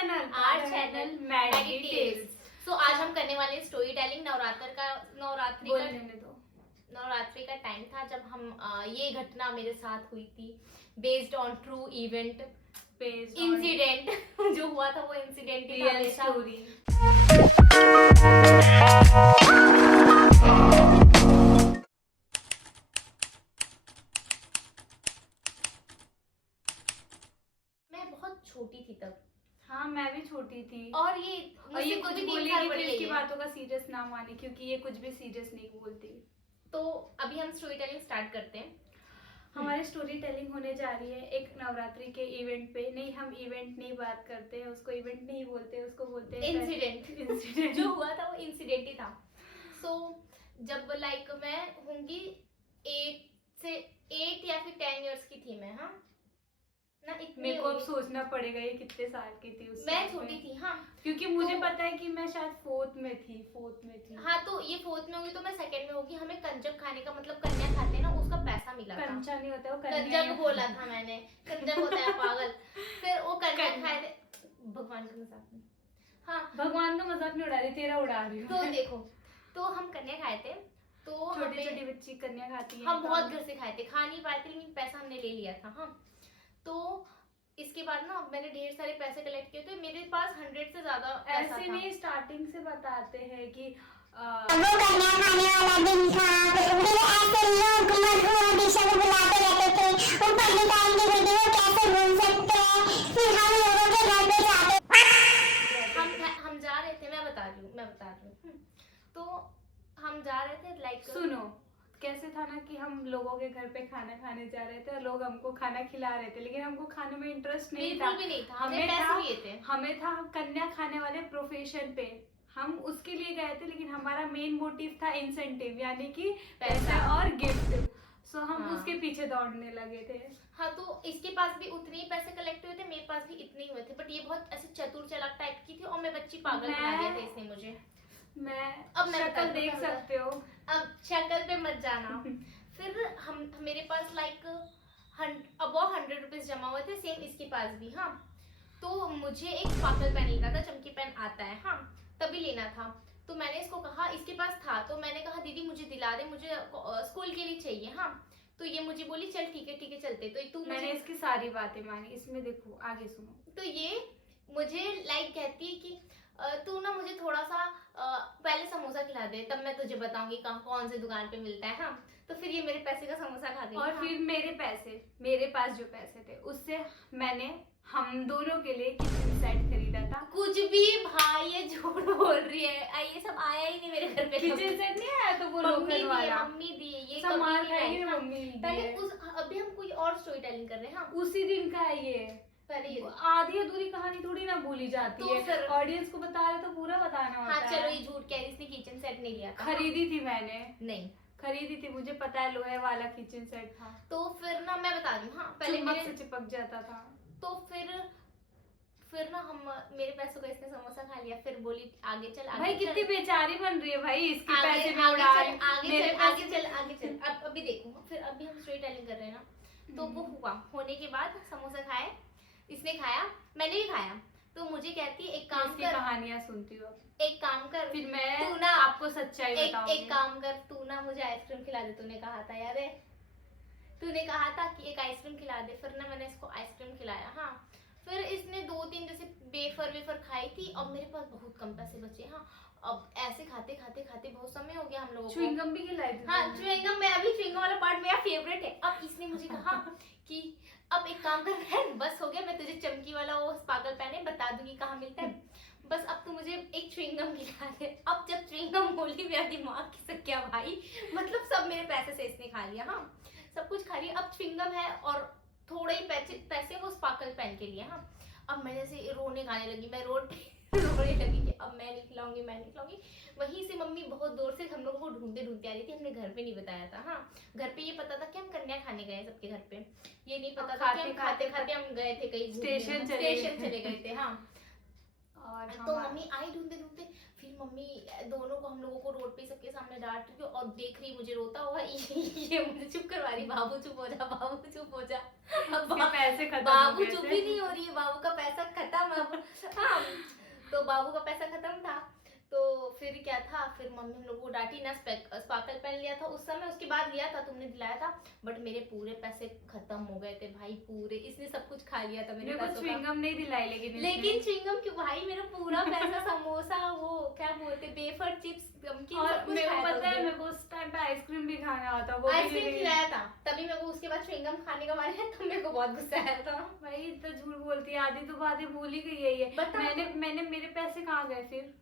Channel Maggi tales. सो आज हम करने वाले हैं स्टोरी टेलिंग। नवरात्रि का टाइम था जब हम ये घटना मेरे साथ हुई थी, based on true event, incident जो हुआ था वो इंसिडेंट ही था, रियल स्टोरी। मैं बहुत छोटी थी तब। हाँ मैं भी छोटी थी। और ये कुछ बोलेगी तो इसकी बातों का सीरियस ना माने, क्योंकि ये कुछ भी सीरियस नहीं बोलती। तो अभी हम स्टोरी टेलिंग स्टार्ट करते हैं। हमारी स्टोरी टेलिंग होने जा रही है एक नवरात्रि के इवेंट पे। नहीं, हम इवेंट नहीं बात करते हैं, उसको इवेंट नहीं बोलते, उसको बोलते हैं इंसिडेंट। जो हुआ था वो इंसिडेंट ही था। सो जब लाइक मैं होंगी 8 या फिर 10 इयर्स की थी मैं। हाँ ना, मेरे को अब सोचना पड़ेगा ये कितने साल की थी उस मैं छोटी थी। हाँ क्योंकि मुझे पता है कि मैं शायद फोर्थ में थी। हाँ तो ये फोर्थ में होगी तो मैं सेकंड में होगी। हमें कंजक खाने का मतलब कन्या खाते हैं ना, उसका पैसा मिला था। कंचा नहीं होता, वो कंजक बोला था मैंने, कंजक होता है पागल। फिर वो कंजक खाए थे। भगवान के मजाक में। हाँ भगवान का मजाक नहीं उड़ा रही, तेरा उड़ा रही हूँ। तो देखो, तो हम कन्या खाए थे। तो छोटी छोटी बच्ची कन्या खाती है। हम बहुत घर से खाए थे, खा नहीं पाए थे लेकिन पैसा हमने ले लिया था। हाँ तो इसके बाद ना मैंने ढेर सारे पैसे कलेक्ट किए थे। मेरे पास 100 से ज्यादा पैसा ऐसे था। नहीं, स्टार्टिंग से बताते हैं कि वो कन्या खाने वाला दिन था। फिर ऐसे लोग मधुआ दिशा को बुलाते रहते थे। वो पंडिताइन की बेटी को कैसे भूल सकते हैं। फिर हम लोगों के घर पे जाते। हम जा रहे थे, मैं बता रही हूँ। तो हम जा रहे थे लाइक, सुनो कैसे था ना कि हम लोगों के घर पे खाना खाने जा रहे थे और लोग हमको खाना खिला रहे थे, लेकिन हमको खाने में इंटरेस्ट नहीं था। बिल्कुल भी नहीं था। हमें था कन्या खाने वाले प्रोफेशन पे, हम उसके लिए गए थे। लेकिन हमारा मेन मोटिव था इंसेंटिव, यानी कि पैसा और गिफ्ट। सो हम उसके पीछे दौड़ने लगे थे। हाँ तो इसके पास भी उतने ही पैसे कलेक्ट हुए थे, मेरे पास भी इतने ही हुए थे। बट ये बहुत ऐसे चतुर चालाक टाइप की थी और मैं बच्ची पागल बना दिया था इसने मुझे। मैं शक्ल देख सकते हो, अब शक्ल पे मत जाना। फिर हम मेरे पास लाइक अबाउट 100 रुपीज जमा हुए थे, सेम इसके पास भी। हाँ तो मुझे एक स्पार्कल पेन लेना था, चमकी पेन आता है हाँ, तभी लेना था। तो मैंने इसको कहा, इसके पास था तो मैंने कहा दीदी मुझे दिला दे, मुझे स्कूल के लिए चाहिए। हाँ तो ये मुझे बोली चल ठीक है चलते। तो तू मैंने इसकी सारी बातें मानी। इसमें देखो आगे सुनो। तो ये मुझे लाइक कहती है कि तू ना मुझे थोड़ा सा पहले समोसा खिला दे, तब मैं तुझे बताऊंगी कहाँ कौन सी दुकान पे मिलता है। हाँ तो फिर ये मेरे पैसे का समोसा खा गई। और फिर मेरे पास जो पैसे थे उससे मैंने हम दोनों के लिए किचन सेट खरीदा था। कुछ भी भाई, ये झूठ बोल रही है। ये सब आया ही नहीं मेरे घर पे। किचन सेट नहीं आया तो वो लोकल वाला मम्मी दी ये सामान खाएगी ना मम्मी पहले अभी हम कोई और स्टोरी टेलिंग कर रहे हैं। हाँ उसी दिन का है ये। आधी अधूरी कहानी थोड़ी ना भूली जाती तो है। ऑडियंस को बता रहे तो पूरा बताना होता है। हाँ चलो ये झूठ कह रही, इसने किचन सेट नहीं लिया था। खरीदी थी मैंने। नहीं खरीदी थी, मुझे पता है लोहे वाला किचन सेट था। तो फिर ना मैं बता दूं। हाँ पहले मेरे से चिपक जाता था। तो फिर ना हम मेरे पैसों का इसने समोसा खा लिया। फिर बोली आगे चल भाई कितनी बेचारी बन रही है भाई, इसके पैसे में उड़ा रही आगे चल। अब अभी देखो, फिर अभी हम स्टोरी टेलिंग कर रहे हैं ना। तो वो हुआ, होने के बाद समोसा खाए, इसने खाया, मैंने भी खाया। तो मुझे कहती है एक काम कर, कहानियां सुनती हूँ, एक काम कर, फिर मैं तू ना आपको सच्चाई बताऊंगी। एक काम कर, तू ना मुझे आइसक्रीम खिला दे। तूने कहा था याद है, तूने कहा था कि एक आइसक्रीम खिला दे। फिर ना मैंने इसको आइसक्रीम खिलाया। हाँ फिर इसने 2-3 जैसे वेफर खाई थी। अब मेरे पास बहुत कम पैसे बचे। हाँ अब ऐसे खाते बहुत समय हो गया हम लोगों को। च्युइंगम भी खिलाई थी। हाँ च्युइंगम, मैं अभी च्युइंगम वाला पार्ट मेरा फेवरेट है। अब इसने मुझे कहा कि अब एक काम कर बहन, बस हो गया, मैं तुझे चमकी वाला वो स्पार्कल पेन है बता दूंगी कहाँ मिलता है, बस अब तू मुझे एक च्युइंगम खिला दे। अब जब च्युइंगम बोली मेरा दिमाग खिसक गया भाई, मतलब सब मेरे पैसे से इसने खा लिया। हाँ सब कुछ खा लिया। अब च्युइंगम है और थोड़े ही पैसे वो स्पार्कल पेन के लिए। हाँ अब मैं जैसे रोने गाने लगी, मैं रोड पे रोने लगी कि अब मैं नहीं खिलाऊंगी। वहीं से मम्मी बहुत दूर से हम लोगों को ढूंढते आ रही थी। हमने घर पे नहीं बताया था। हाँ घर पे ये पता था कि हम कन्या खाने गए सबके घर पे, ये नहीं पता था कि हम खाते हम गए थे कहीं स्टेशन चले गए थे। हाँ और तो मम्मी आई ढूंढते ढूंढते, फिर मम्मी दोनों को, हम लोगों को रोड पे सबके सामने डांट रही और देख रही मुझे रोता हुआ। ये मुझे चुप करवा रही, बाबू चुप हो जा, बाबू चुप हो जा। अब पैसे खत्म बाबू चुप ही नहीं हो रही है, बाबू का पैसा खत्म अब। हाँ, तो बाबू का पैसा खत्म था, तो फिर क्या था, फिर मम्मी हम लोग को डांटी ना। स्पार्कल पेन लिया था उस समय, उसके बाद लिया था, तुमने दिलाया था, बट मेरे पूरे पैसे खत्म हो गए थे भाई, पूरे। इसने सब कुछ खा लिया था मेरे पैसों का। च्युइंगम नहीं दिलाई लेकिन च्युइंगम क्यों भाई, मेरा पूरा पैसा समोसा, वो क्या बोलते, वेफर, चिप्स, नमकीन, और सब कुछ मेरे को खाया था पता है, उसने। मेरे को उस टाइम पे आइसक्रीम भी खाना होता, वो भी आइसक्रीम नहीं। खिलाया था, तभी मेरे को उसके बाद च्युइंगम खाने का मन है, तब मेरे को बहुत गुस्सा आया था। भाई इतना झूठ बोलती है, आधी तो बातें भूल ही गई है ये। बता। मैंने मेरे पैसे कहाँ गए फिर?